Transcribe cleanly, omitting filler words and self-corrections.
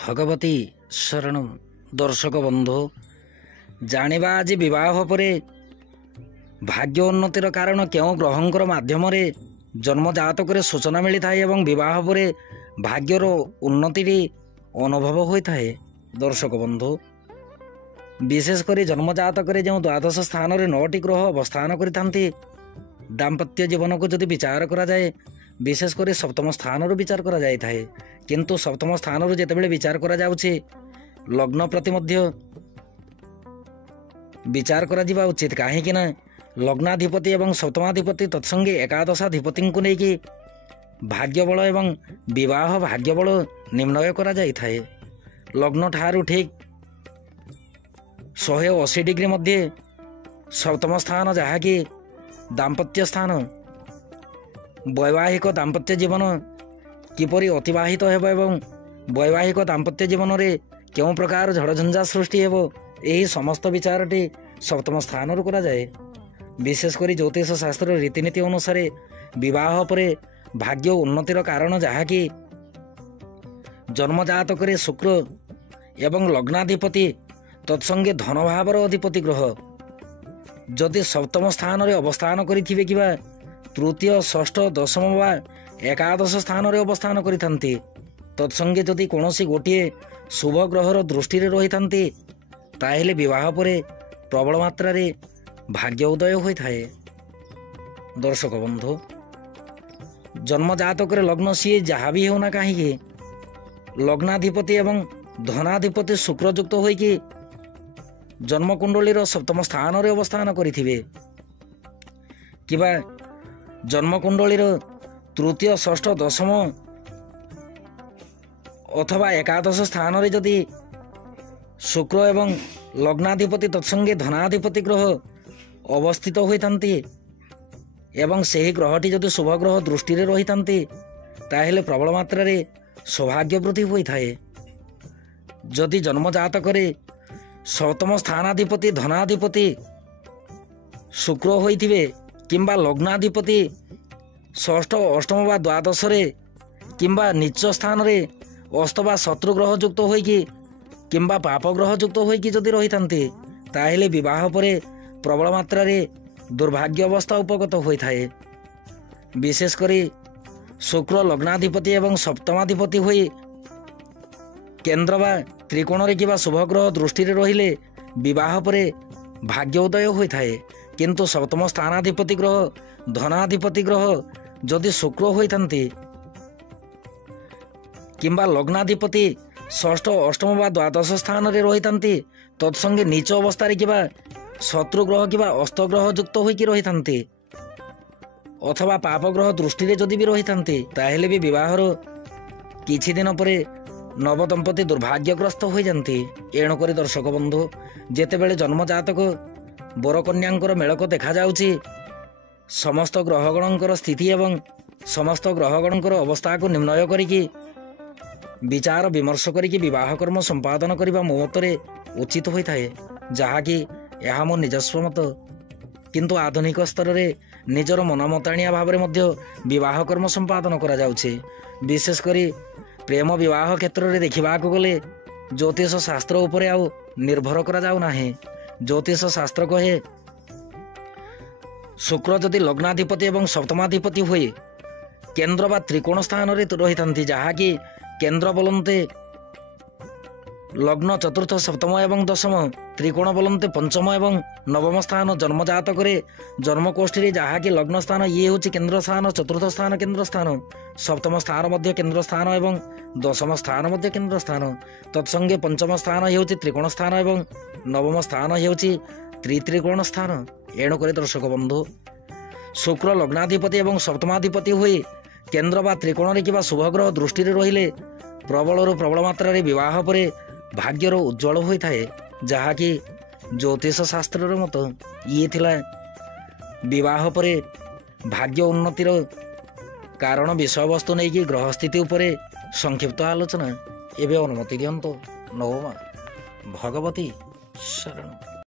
भगवती शरणम। दर्शक बंधु जानिबा आज विवाह परे भाग्य उन्नतिर कारण क्यों ग्रहंकर माध्यम जन्म जातक सूचना मिली थाए एवं विवाह परे भाग्यर उन्नति अनुभव होता है। दर्शक बंधु विशेषकर जन्म जातक जो द्वादश स्थान में 9टी ग्रह अवस्थान करते दाम्पत्य जीवन को जदि विचार करा जाए विशेषकर सप्तम स्थान विचार करा जाए थाए किंतु सप्तम स्थान जितेबाला विचार करा जाउछि लग्न प्रति मध्य विचार करा जिबा उचित कहीं लग्नाधिपति एवं सप्तमाधिपति तत्संगे एकादशाधिपति को लेकिन भाग्य बल एवं विवाह भाग्य बल निर्णय करा जाई थाए। लग्न ठारू ठीक 180 डिग्री मध्य सप्तम स्थान जहाँकि दाम्पत्य स्थान वैवाहिक दाम्पत्य जीवन किपरि अतिबाहित हेब एवं वैवाहिक दाम्पत्य जीवन रे क्यों प्रकार झड़झंझा सृष्टि हेब यही समस्त विचारटी सप्तम स्थान करा जाए। विशेषकर ज्योतिष शास्त्र रीतिनीति अनुसार विवाह परे भाग्य उन्नतिर कारण जहाँकि जन्म जातक शुक्र एवं लग्नाधिपति तत्संगे धन भावर अधिपति ग्रह जदि सप्तम स्थान में अवस्थान करिथिबे किबा तृतीय षष्ठ दशम वा एकादश स्थान में अवस्थान करिथांती तत्संगे जदि कौनसी गोटे शुभ ग्रहर दृष्टि रही थांती ताहेले विवाह परे प्रबल मात्रा रे भाग्य उदय होता है। दर्शक बंधु जन्म जातक लग्न सी जहाँ भी होना कहीं लग्नाधिपति एवं धनाधिपति शुक्रयुक्त होइकि जन्मकुंडलीर सप्तम स्थान में अवस्थान करिथिबे किबा जन्मकुंडलीर तृतीय षष्ठ दशम अथवा एकादश स्थान में जदि शुक्र एवं लग्नाधिपति तत्संगे धनाधिपति ग्रह अवस्थित होइथांती एवं सही ग्रहटी जदि शुभ ग्रह दृष्टि रही थांती ताहेले प्रबल मात्रा रे सौभाग्य वृद्धि होता है। जदि जन्म जातक सप्तम स्थानाधिपति धनाधिपति शुक्र होइथिबे किंबा लग्नाधिपति षष्ठ अष्टम व द्वादश किंबा नीच स्थान रे अस्त व शत्रु ग्रह युक्त होइकि किंबा पाप ग्रह युक्त होइकि जदि रही थांती ताहेले विवाह परे प्रबल मात्रा रे दुर्भाग्य अवस्था उपगत होता है। विशेषकर शुक्र लग्नाधिपति एवं सप्तमाधिपति होई केंद्र व त्रिकोण रे किबा शुभ ग्रह दृष्टि रहिले विवाह परे भाग्य उदय होता है किंतु सप्तम स्थानाधिपति ग्रह धनाधिपति ग्रह जदि शुक्र होइथांती किंबा लग्नाधिपति षष्ठ अष्टम व द्वादश स्थान में रही थांती तत्संगे नीच अवस्था किबा शत्रु ग्रह किबा अस्त ग्रह युक्त होइकि रही थांती अथवा पाप ग्रह दृष्टि रे जदि भी रही थांती ताहेले भी विवाहर किछि दिन परे नवदंपति दुर्भाग्यग्रस्त हो जाती। एणुक दर्शक बंधु जेतेबेले जन्म जातक बर कन्यांकर मेलक देखा जाउछि समस्त ग्रहगणंकर स्थिति एवं समस्त ग्रहगणंकर अवस्था को निर्णय करिकि विचार विमर्श करिकि विवाह कर्म संपादन करबा मो मतरे उचित होता है जहाँकि यह मो निजस्व मत किंतु आधुनिक स्तर रे निजर मनमताणिया भाव में विवाह कर्म संपादन करा जाउछि। विशेषकर प्रेम विवाह क्षेत्र में देखा गले ज्योतिष शास्त्र उपरे आउ निर्भर करा जाउ नाही। ज्योतिष शास्त्र कहे शुक्र जदि लग्नाधिपति एवं सप्तमाधिपति हुए केंद्र बा त्रिकोण स्थान रे रही थांती जहाँकि केंद्र बोलते लग्न चतुर्थ सप्तम एवं दशम त्रिकोण बोलते पंचम एवं नवम स्थान जन्म जातक जन्मकोष्ठी जहाँकि लग्न स्थान ये हूँ केंद्र स्थान चतुर्थ स्थान केंद्र स्थान सप्तम स्थान मध्य केंद्र स्थान एवं दशम स्थान मध्य केंद्र स्थान तत्संगे पंचम स्थान हो त्रिकोण स्थान एवं नवम स्थान हो त्रित्रिकोण स्थान। एणुक दर्शक बंधु शुक्र लग्नाधिपति एवं सप्तमाधिपति हुए केंद्र बा त्रिकोण रे किबा शुभ ग्रह दृष्टि रहिले प्रबल प्रबल मात्रा रे विवाह परे भाग्यर उज्जवल होता है जहाँकि ज्योतिष शास्त्र मत ये थिला विवाह परे भाग्य उन्नतिर कारण विषय वस्तु नहीं कि ग्रह स्थिति उपरे संक्षिप्त आलोचना एवं अनुमति दियंतो। नवमा भगवती शरण।